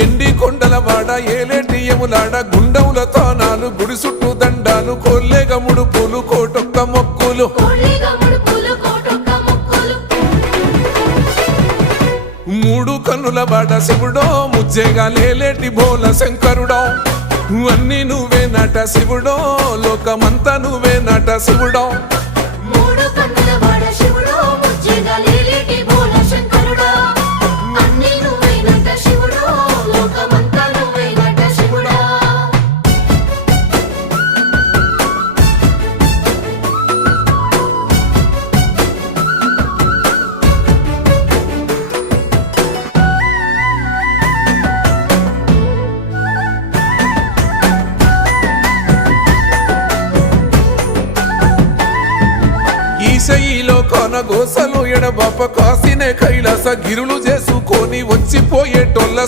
ఎండి కొండల వాడ ఏలేటియములాడ గుండముల తానాలు గుడి చుట్టూ దండాలు కొల్లేగ ముడుపులు కోటొక్క మొక్కులు మూడు కన్నుల వాడ శివుడో ముజ్జేగా లేలేటి బోల శంకరుడో అన్ని నువ్వే నట శివుడో లోకమంతా నువ్వే నట శివుడో ఈశయిలో కొనగోసలు ఎడబాప కాసినే కైలాస గిరులు చేసుకొని వచ్చిపోయేటోళ్ళ